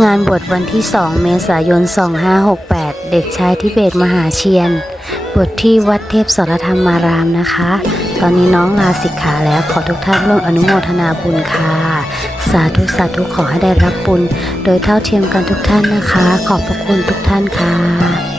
งานบวชวันที่ 2 เมษายน 2568 เด็กชายทิเบตมหาเชียน บวชที่วัดเทพสรธรรมารามนะคะ ตอนนี้น้องลาสิกขาแล้วขอทุกท่านร่วมอนุโมทนาบุญค่ะ สาธุสาธุขอให้ได้รับบุญ โดยเท่าเทียมกันทุกท่านนะคะ ขอบพระคุณทุกท่านค่ะ